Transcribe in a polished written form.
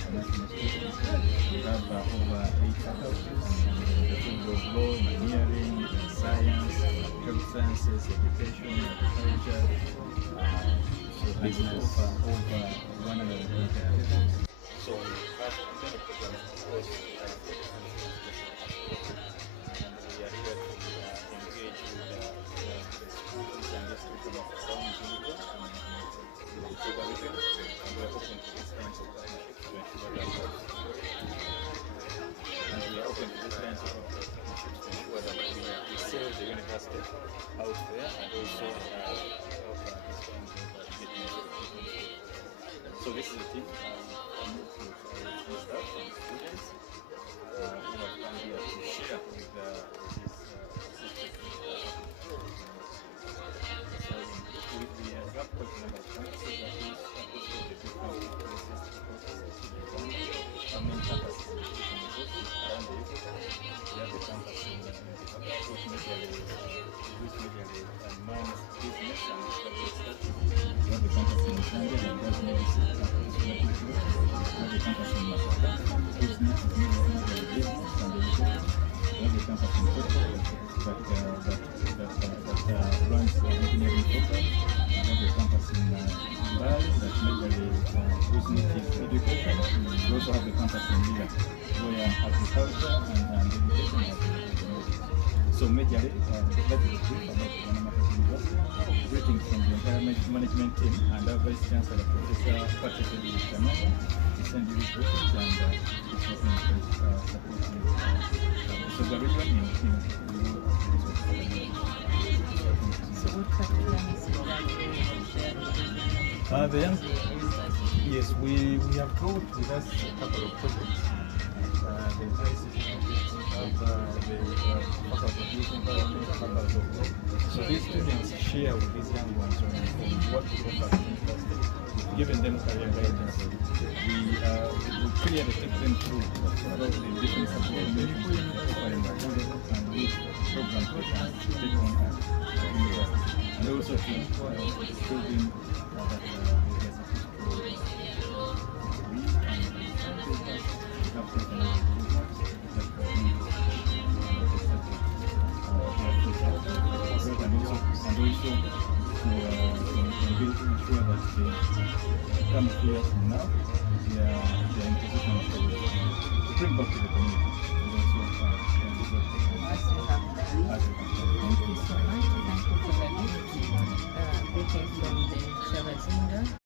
international students. We have over 8 faculties in the field of law, engineering, science, health sciences, education, agriculture. So business over 120 faculties. So we have many programs across and we are here to engage with the schools and institutions of around Jinja and the Busoga region, and we are open to these kinds of partnerships to ensure that we sell the university out there and also help these kinds of business. So this is the team. Staff and students who have come here to share with this so we have quite a number of campuses that is across the different places across our main campus is around the Exop. We have the campus in the which majorly mines business and public studies. We have the campus in Jinja that does medicine. We have the campus in Busoga, which needs majorly business and education. We have the campus in Exop that runs engineering programs. We have the campus in Bali that majorly business education. We also have the campus in Jinja where agriculture and education have been promoted. So majorly, that is the brief about Busoga University. Greetings from the entire management team and our Vice Chancellor, Professor Patrick Jinja. We send you this greetings and it's open to supporting Busoga region in the world of So what curriculum is the young, yes, we have brought with us a couple of projects. The ICT of the faculty of youth environment, faculty of law. So these students share with these young ones on what we offer at the university. We've given them career guidance. We clearly take them through the different subjects they offer in the and which programs they can take on at the university. And also to show them that they are supposed to read and have taken and also to ensure that they come here now, they are in position to bring back to the community. And also, as you have done? Thank you so much. Thank you for the greetings from the Jinja.